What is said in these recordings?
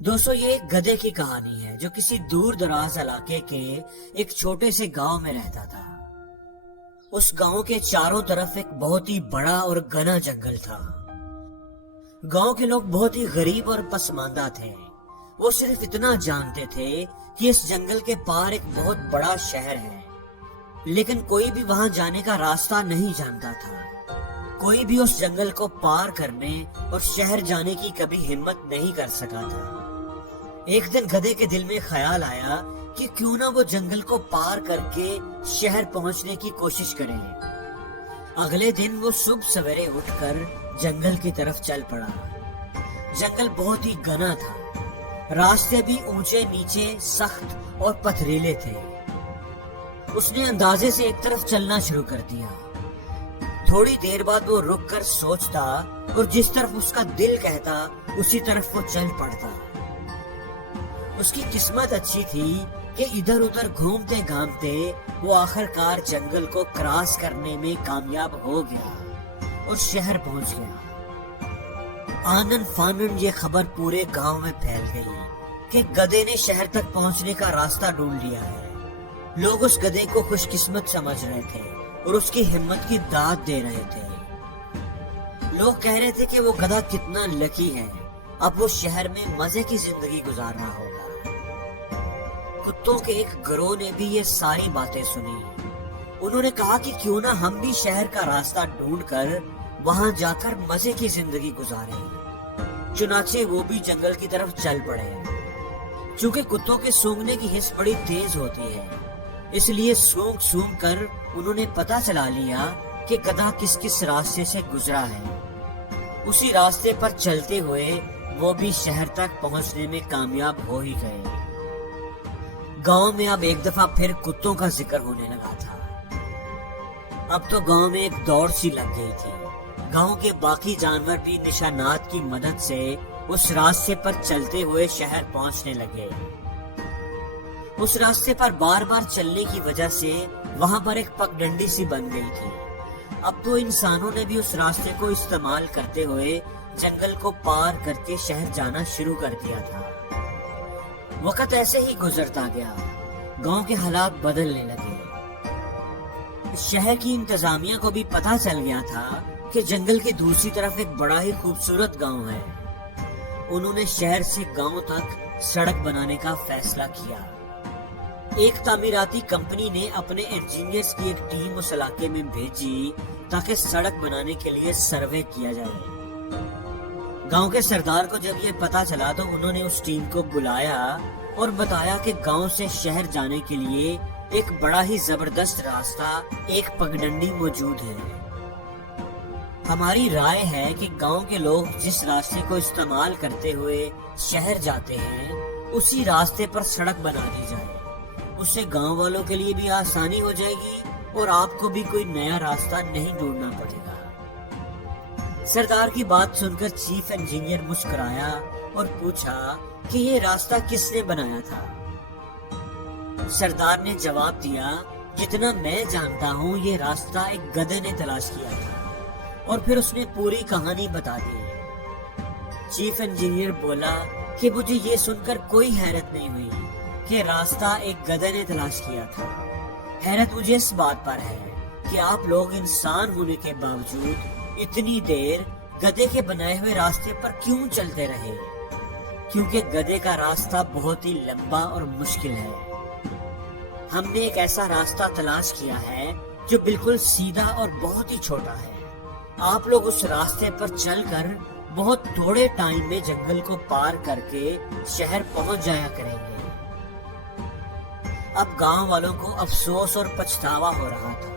دوستو یہ ایک گدھے کی کہانی ہے جو کسی دور دراز علاقے کے ایک چھوٹے سے گاؤں میں رہتا تھا۔ اس گاؤں کے چاروں طرف ایک بہت ہی بڑا اور گھنا جنگل تھا۔ گاؤں کے لوگ بہت ہی غریب اور پسماندہ تھے۔ وہ صرف اتنا جانتے تھے کہ اس جنگل کے پار ایک بہت بڑا شہر ہے، لیکن کوئی بھی وہاں جانے کا راستہ نہیں جانتا تھا۔ کوئی بھی اس جنگل کو پار کرنے اور شہر جانے کی کبھی ہمت نہیں کر سکا تھا۔ ایک دن گدھے کے دل میں خیال آیا کہ کیوں نہ وہ جنگل کو پار کر کے شہر پہنچنے کی کوشش کرے۔ اگلے دن وہ صبح سویرے اٹھ کر جنگل کی طرف چل پڑا۔ جنگل بہت ہی گھنا تھا، راستے بھی اونچے نیچے سخت اور پتھریلے تھے۔ اس نے اندازے سے ایک طرف چلنا شروع کر دیا۔ تھوڑی دیر بعد وہ رک کر سوچتا اور جس طرف اس کا دل کہتا اسی طرف وہ چل پڑتا۔ اس کی قسمت اچھی تھی کہ ادھر ادھر گھومتے گھامتے وہ آخر کار جنگل کو کراس کرنے میں کامیاب ہو گیا اور شہر پہنچ گیا۔ آنن فانن یہ خبر پورے گاؤں میں پھیل گئی کہ گدھے نے شہر تک پہنچنے کا راستہ ڈھونڈ لیا ہے۔ لوگ اس گدھے کو خوش قسمت سمجھ رہے تھے اور اس کی ہمت کی داد دے رہے تھے۔ لوگ کہہ رہے تھے کہ وہ گدھا کتنا لکی ہے، اب وہ شہر میں مزے کی زندگی گزار رہا ہوگا۔ کتوں کے ایک گروہ نے بھی یہ ساری باتیں سنی۔ انہوں نے کہا کہ کیوں نہ ہم بھی شہر کا راستہ ڈھونڈ کر وہاں جا کر مزے کی زندگی گزاریں۔ چنانچہ وہ بھی جنگل کی طرف چل پڑے۔ چونکہ کتوں کے سونگنے کی حس بڑی تیز ہوتی ہے، اس لیے سونگ سونگ کر انہوں نے پتا چلا لیا کہ گدھا کس کس راستے سے گزرا ہے۔ اسی راستے پر چلتے ہوئے وہ بھی شہر تک پہنچنے میں کامیاب ہو ہی گئے۔ گاؤں میں اب ایک دفعہ پھر کتوں کا ذکر ہونے لگا تھا۔ اب تو گاؤں میں ایک دوڑ سی لگ گئی تھی۔ گاؤں کے باقی جانور بھی نشانات کی مدد سے اس راستے پر چلتے ہوئے شہر پہنچنے لگے۔ اس راستے پر بار بار چلنے کی وجہ سے وہاں پر ایک پگڈنڈی سی بن گئی تھی۔ اب تو انسانوں نے بھی اس راستے کو استعمال کرتے ہوئے جنگل کو پار کر کے شہر جانا شروع کر دیا تھا۔ وقت ایسے ہی گزرتا گیا، گاؤں کے حالات بدلنے لگے۔ شہر کی انتظامیہ کو بھی پتا چل گیا تھا کہ جنگل کی دوسری طرف ایک بڑا ہی خوبصورت گاؤں ہے۔ انہوں نے شہر سے گاؤں تک سڑک بنانے کا فیصلہ کیا۔ ایک تعمیراتی کمپنی نے اپنے انجینئرز کی ایک ٹیم اس علاقے میں بھیجی تاکہ سڑک بنانے کے لیے سروے کیا جائے۔ گاؤں کے سردار کو جب یہ پتا چلا تو انہوں نے اس ٹیم کو بلایا اور بتایا کہ گاؤں سے شہر جانے کے لیے ایک بڑا ہی زبردست راستہ، ایک پگڈنڈی موجود ہے۔ ہماری رائے ہے کہ گاؤں کے لوگ جس راستے کو استعمال کرتے ہوئے شہر جاتے ہیں اسی راستے پر سڑک بنا دی جائے۔ اس سے گاؤں والوں کے لیے بھی آسانی ہو جائے گی اور آپ کو بھی کوئی نیا راستہ نہیں ڈھونڈنا پڑے گا۔ سردار کی بات سن کر چیف انجینئر مسکرایا اور پوچھا کہ یہ راستہ کس نے بنایا تھا؟ سردار نے جواب دیا، جتنا میں جانتا ہوں یہ راستہ ایک گدھے نے تلاش کیا تھا، اور پھر اس نے پوری کہانی بتا دی۔ چیف انجینئر بولا کہ مجھے یہ سن کر کوئی حیرت نہیں ہوئی کہ راستہ ایک گدھے نے تلاش کیا تھا۔ حیرت مجھے اس بات پر ہے کہ آپ لوگ انسان ہونے کے باوجود اتنی دیر گدھے کے بنائے ہوئے راستے پر کیوں چلتے رہے؟ کیونکہ گدھے کا راستہ بہت ہی لمبا اور مشکل ہے۔ ہم نے ایک ایسا راستہ تلاش کیا ہے جو بالکل سیدھا اور بہت ہی چھوٹا ہے۔ آپ لوگ اس راستے پر چل کر بہت تھوڑے ٹائم میں جنگل کو پار کر کے شہر پہنچ جایا کریں گے۔ اب گاؤں والوں کو افسوس اور پچھتاوا ہو رہا تھا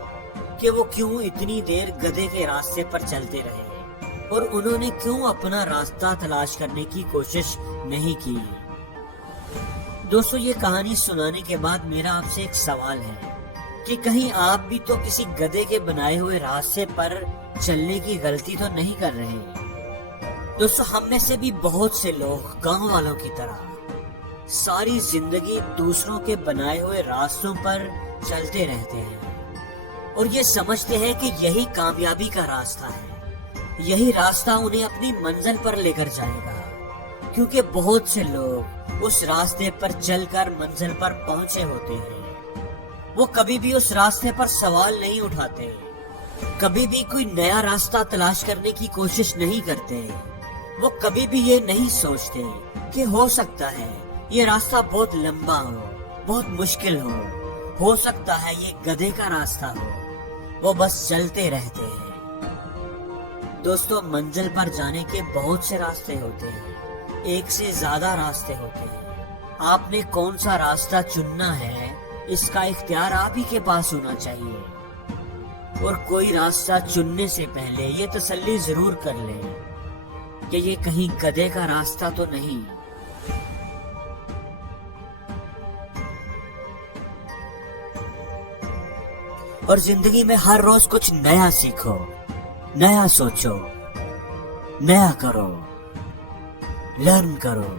کہ وہ کیوں اتنی دیر گدھے کے راستے پر چلتے رہے اور انہوں نے کیوں اپنا راستہ تلاش کرنے کی کوشش نہیں کی۔ دوستو یہ کہانی سنانے کے بعد میرا آپ سے ایک سوال ہے کہ کہیں آپ بھی تو کسی گدھے کے بنائے ہوئے راستے پر چلنے کی غلطی تو نہیں کر رہے؟ دوستو ہم میں سے بھی بہت سے لوگ گاؤں والوں کی طرح ساری زندگی دوسروں کے بنائے ہوئے راستوں پر چلتے رہتے ہیں اور یہ سمجھتے ہیں کہ یہی کامیابی کا راستہ ہے، یہی راستہ انہیں اپنی منزل پر لے کر جائے گا۔ کیونکہ بہت سے لوگ اس راستے پر چل کر منزل پر پہنچے ہوتے ہیں، وہ کبھی بھی اس راستے پر سوال نہیں اٹھاتے، کبھی بھی کوئی نیا راستہ تلاش کرنے کی کوشش نہیں کرتے، وہ کبھی بھی یہ نہیں سوچتے کہ ہو سکتا ہے یہ راستہ بہت لمبا ہو، بہت مشکل ہو سکتا ہے یہ گدھے کا راستہ ہو، وہ بس چلتے رہتے ہیں۔ دوستو، منزل پر جانے کے بہت سے راستے ہوتے ہیں، ایک سے زیادہ راستے ہوتے ہیں۔ آپ نے کون سا راستہ چننا ہے اس کا اختیار آپ ہی کے پاس ہونا چاہیے، اور کوئی راستہ چننے سے پہلے یہ تسلی ضرور کر لیں کہ یہ کہیں گدھے کا راستہ تو نہیں۔ اور زندگی میں ہر روز کچھ نیا سیکھو، نیا سوچو، نیا کرو، لرن کرو۔